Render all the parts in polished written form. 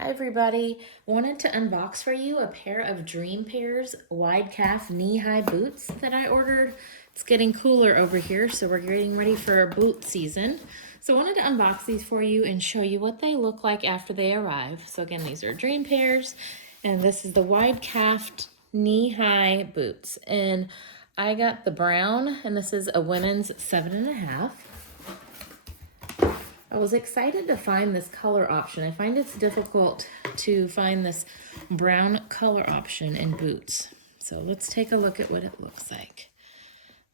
Hi everybody, wanted to unbox for you a pair of Dream Pairs wide calf knee-high boots that I ordered. It's getting cooler over here, so we're getting ready for boot season. So I wanted to unbox these for you and show you what they look like after they arrive. So again, these are Dream Pairs, and this is the wide calf knee-high boots. And I got the brown, and this is a women's 7.5. I was excited to find this color option. I find it's difficult to find this brown color option in boots. So let's take a look at what it looks like.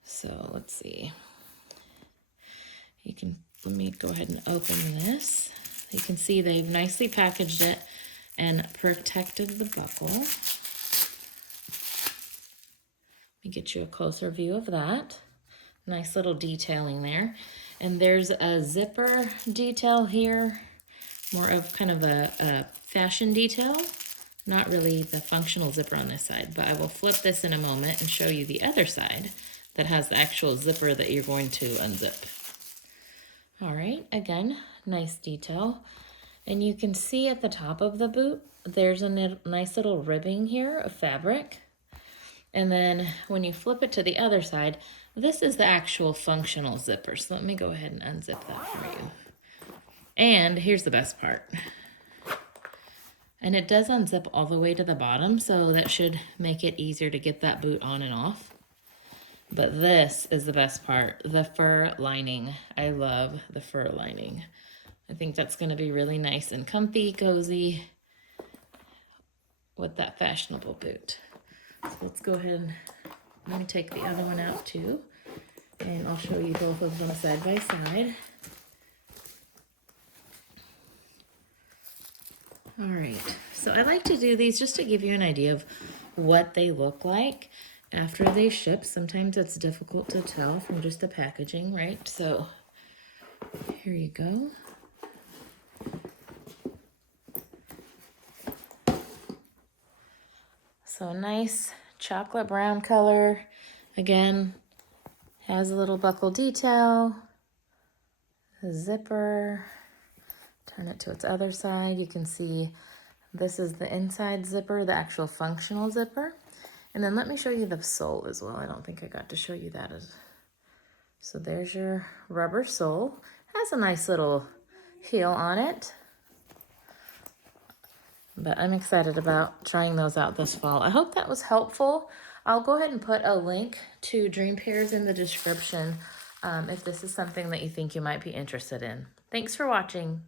So let's see. Let me go ahead and open this. You can see they've nicely packaged it and protected the buckle. Let me get you a closer view of that. Nice little detailing there. And there's a zipper detail here, more of kind of a fashion detail, not really the functional zipper on this side, but I will flip this in a moment and show you the other side that has the actual zipper that you're going to unzip. All right, again, nice detail. And you can see at the top of the boot, there's a nice little ribbing here of fabric. And then when you flip it to the other side, this is the actual functional zipper. So let me go ahead and unzip that for you. And here's the best part. And it does unzip all the way to the bottom, so that should make it easier to get that boot on and off. But this is the best part, the fur lining. I love the fur lining. I think that's gonna be really nice and comfy, cozy with that fashionable boot. So let's go ahead and let me take the other one out too, and I'll show you both of them side by side. All right, so I like to do these just to give you an idea of what they look like after they ship. Sometimes it's difficult to tell from just the packaging, right? So here you go. So a nice chocolate brown color. Again, has a little buckle detail, a zipper. Turn it to its other side. You can see this is the inside zipper, the actual functional zipper. And then let me show you the sole as well. I don't think I got to show you that. So there's your rubber sole. Has a nice little heel on it. But I'm excited about trying those out this fall. I hope that was helpful. I'll go ahead and put a link to Dream Pairs in the description if this is something that you think you might be interested in. Thanks for watching.